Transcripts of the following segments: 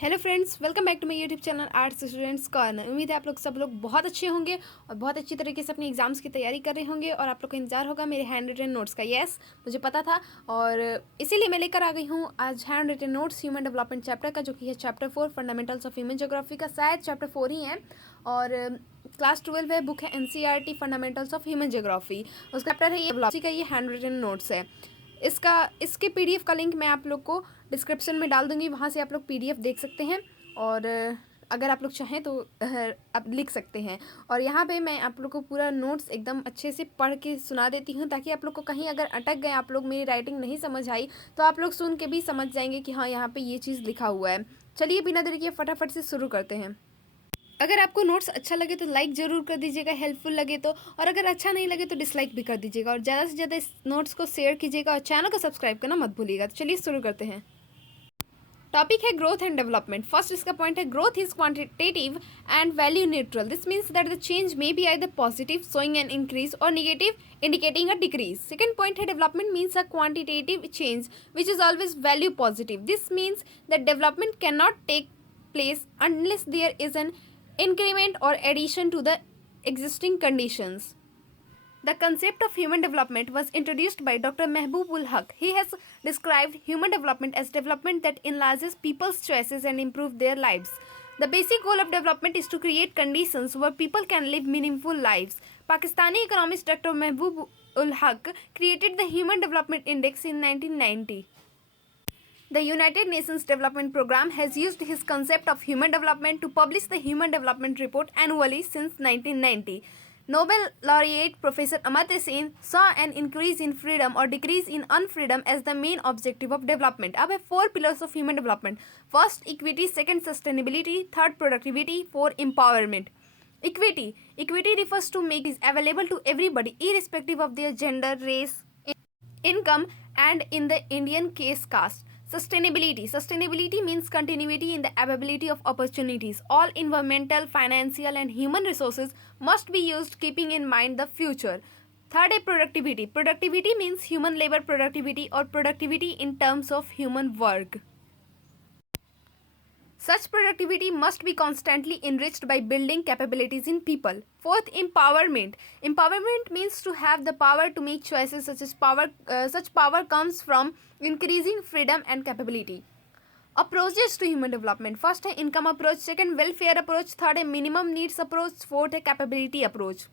Hello friends, welcome back to my YouTube channel arts students corner. उम्मीद है आप लोग सब लोग बहुत अच्छे होंगे और बहुत अच्छी तरीके से अपने एग्जाम्स की तैयारी कर रहे होंगे और आप लोग को इंतजार होगा मेरे हैंड रिटन नोट्स का। यस, मुझे पता था और इसीलिए मैं लेकर आ गई हूँ आज hand written notes human development chapter का, जो कि है chapter 4 fundamentals of human geography का। शायद चैप्टर 4 ही है और क्लास 12 है, बुक है NCERT fundamentals of human geography. उसका चैप्टर है ये डेवलपमेंट का, ये हैंड रिटन नोट्स है। इसके PDF का लिंक मैं आप लोग को डिस्क्रिप्शन में डाल दूंगी, वहाँ से आप लोग PDF देख सकते हैं और अगर आप लोग चाहें तो आप लिख सकते हैं। और यहाँ पे मैं आप लोग को पूरा नोट्स एकदम अच्छे से पढ़ के सुना देती हूँ, ताकि आप लोग को कहीं अगर अटक गए, आप लोग मेरी राइटिंग नहीं समझ आई, तो आप लोग सुन के भी समझ जाएंगे कि हाँ यहाँ पे ये चीज़ लिखा हुआ है। चलिए बिना देरी किए फटाफट से शुरू करते हैं। अगर आपको नोट्स अच्छा लगे तो लाइक ज़रूर कर दीजिएगा, हेल्पफुल लगे तो, और अगर अच्छा नहीं लगे तो डिसलाइक भी कर दीजिएगा, और ज़्यादा से ज़्यादा इस नोट्स को शेयर कीजिएगा और चैनल को सब्सक्राइब करना मत भूलिएगा। तो चलिए शुरू करते हैं। टॉपिक है ग्रोथ एंड डेवलपमेंट। फर्स्ट इसका पॉइंट है growth is quantitative and value neutral. This means that the change may be either positive showing an increase और negative indicating a decrease. Second point है development means a quantitative change which is always value positive. This means that development can not take place unless there is an increment or addition to the existing conditions. The concept of human development was introduced by Dr. Mehboob ul Haq. He has described human development as development that enlarges people's choices and improve their lives. The basic goal of development is to create conditions where people can live meaningful lives. Pakistani economist Dr. Mehboob ul Haq created the Human Development Index in 1990. The United Nations Development Programme has used his concept of human development to publish the Human Development Report annually since 1990. Nobel laureate Professor Amartya Sen saw an increase in freedom or decrease in unfreedom as the main objective of development. अब है 4 pillars of human development. First, equity. Second, sustainability. Third, productivity. 4, empowerment. Equity. Equity refers to making it available to everybody, irrespective of their gender, race, income, and in the Indian case, caste. Sustainability. Sustainability means continuity in the availability of opportunities. All environmental, financial, and human resources must be used keeping in mind the future. Third is productivity. Productivity means human labor productivity or productivity in terms of human work. Such productivity must be constantly enriched by building capabilities in people. Fourth, empowerment. Empowerment means to have the power to make choices. Such power comes from increasing freedom and capability. Approaches to human development. First है income approach, second welfare approach, third है minimum needs approach, fourth है capability approach.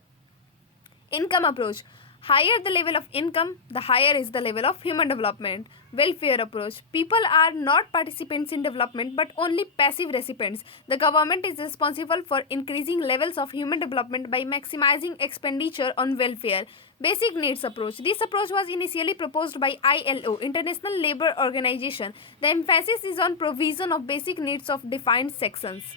Income approach. Higher the level of income, the higher is the level of human development. Welfare approach. People are not participants in development but only passive recipients. The government is responsible for increasing levels of human development by maximizing expenditure on welfare. Basic needs approach. This approach was initially proposed by ILO, International Labour Organization. The emphasis is on provision of basic needs of defined sections.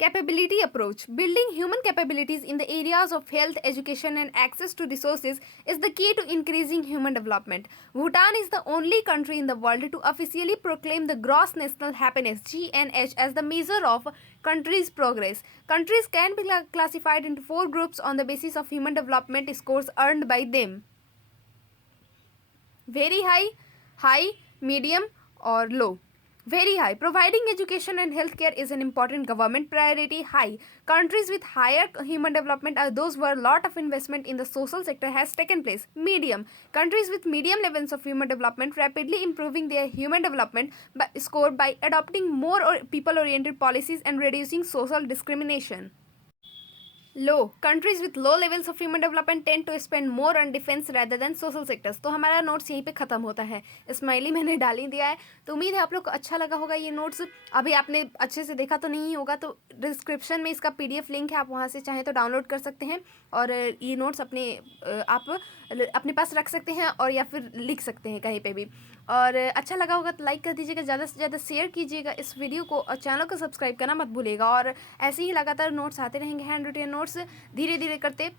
Capability approach. Building human capabilities in the areas of health, education, and access to resources is the key to increasing human development. Bhutan is the only country in the world to officially proclaim the Gross National Happiness (GNH) as the measure of country's progress. Countries can be classified into 4 groups on the basis of human development scores earned by them: very high, high, medium, or low. Very high. Providing education and healthcare is an important government priority. High. Countries with higher human development are those where a lot of investment in the social sector has taken place. Medium. Countries with medium levels of human development rapidly improving their human development score by adopting more people-oriented policies and reducing social discrimination. Low. Countries with low levels of human development tend to spend more on defense rather than social sectors. तो हमारा नोट्स यहीं पे ख़त्म होता है। स्माइली मैंने डाल ही दिया है, तो उम्मीद है आप लोग को अच्छा लगा होगा ये नोट्स। अभी आपने अच्छे से देखा तो नहीं होगा, तो डिस्क्रिप्शन में इसका PDF लिंक है, आप वहाँ से चाहें तो डाउनलोड कर सकते हैं और ये नोट्स आप अपने पास रख सकते हैं और या फिर लिख सकते हैं कहीं पे भी। और अच्छा लगा होगा तो लाइक कर दीजिएगा, ज़्यादा से ज़्यादा शेयर कीजिएगा इस वीडियो को और चैनल को सब्सक्राइब करना मत भूलिएगा। और ऐसे ही लगातार नोट्स आते रहेंगे, हैंड रिटन नोट्स धीरे धीरे करते।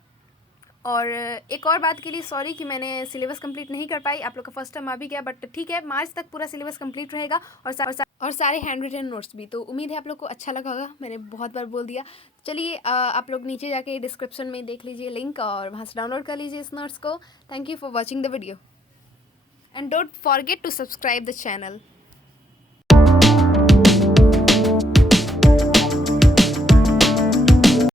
और एक और बात के लिए सॉरी कि मैंने सिलेबस कंप्लीट नहीं कर पाई, आप लोग का फर्स्ट टाइम आ भी गया, बट ठीक है, मार्च तक पूरा सिलेबस कंप्लीट रहेगा और सारे हैंड रिटन नोट्स भी। तो उम्मीद है आप लोग को अच्छा लगा होगा, मैंने बहुत बार बोल दिया। चलिए आप लोग नीचे जाके डिस्क्रिप्शन में देख लीजिए लिंक और वहाँ से डाउनलोड कर लीजिए इस नोट्स को। Thank you for watching the video and don't forget to subscribe the channel.